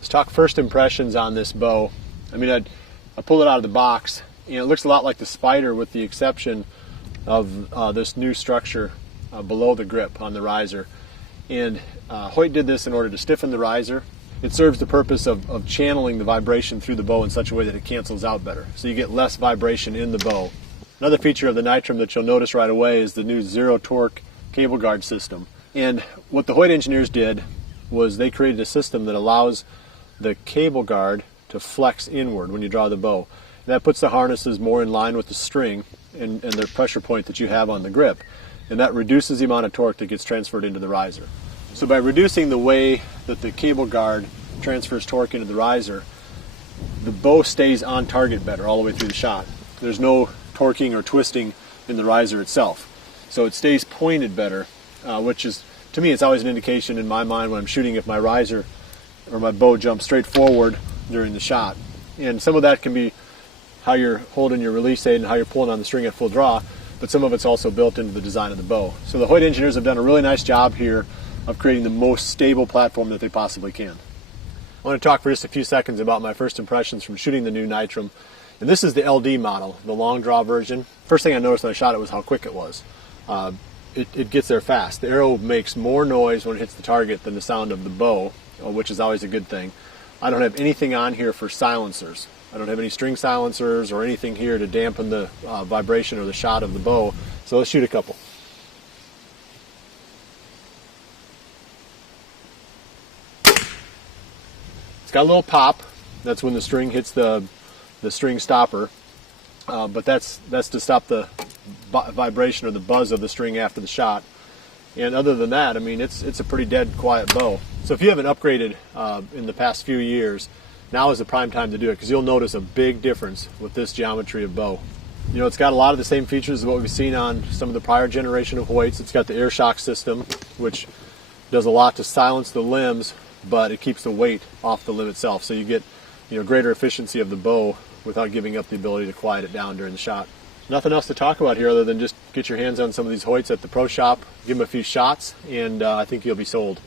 Let's talk first impressions on this bow. I mean, I pulled it out of the box, and it looks a lot like the Spider with the exception of this new structure below the grip on the riser. And Hoyt did this in order to stiffen the riser. It serves the purpose of channeling the vibration through the bow in such a way that it cancels out better, so you get less vibration in the bow. Another feature of the Nitrum that you'll notice right away is the new zero torque cable guard system. And what the Hoyt engineers did was they created a system that allows the cable guard to flex inward when you draw the bow. And that puts the harnesses more in line with the string and the pressure point that you have on the grip. And that reduces the amount of torque that gets transferred into the riser. So by reducing the way that the cable guard transfers torque into the riser, the bow stays on target better all the way through the shot. There's no torquing or twisting in the riser itself. So it stays pointed better, which is, to me, it's always an indication in my mind when I'm shooting if my riser or my bow jumps straight forward during the shot. And some of that can be how you're holding your release aid and how you're pulling on the string at full draw, but some of it's also built into the design of the bow. So the Hoyt engineers have done a really nice job here of creating the most stable platform that they possibly can. I want to talk for just a few seconds about my first impressions from shooting the new Nitrum. And this is the LD model, the long draw version. First thing I noticed when I shot it was how quick it was. It gets there fast. The arrow makes more noise when it hits the target than the sound of the bow, which is always a good thing. I don't have anything on here for silencers. I don't have any string silencers or anything here to dampen the vibration or the shot of the bow. So let's shoot a couple. It's got a little pop. That's when the string hits the string stopper. But that's to stop the vibration or the buzz of the string after the shot. And other than that, I mean, it's a pretty dead quiet bow. So if you haven't upgraded in the past few years, now is the prime time to do it, because you'll notice a big difference with this geometry of bow. You know, it's got a lot of the same features as what we've seen on some of the prior generation of Hoyts. It's got the air shock system, which does a lot to silence the limbs, but it keeps the weight off the limb itself. So you get, greater efficiency of the bow without giving up the ability to quiet it down during the shot. Nothing else to talk about here other than just get your hands on some of these Hoyts at the pro shop, give them a few shots, and I think you'll be sold.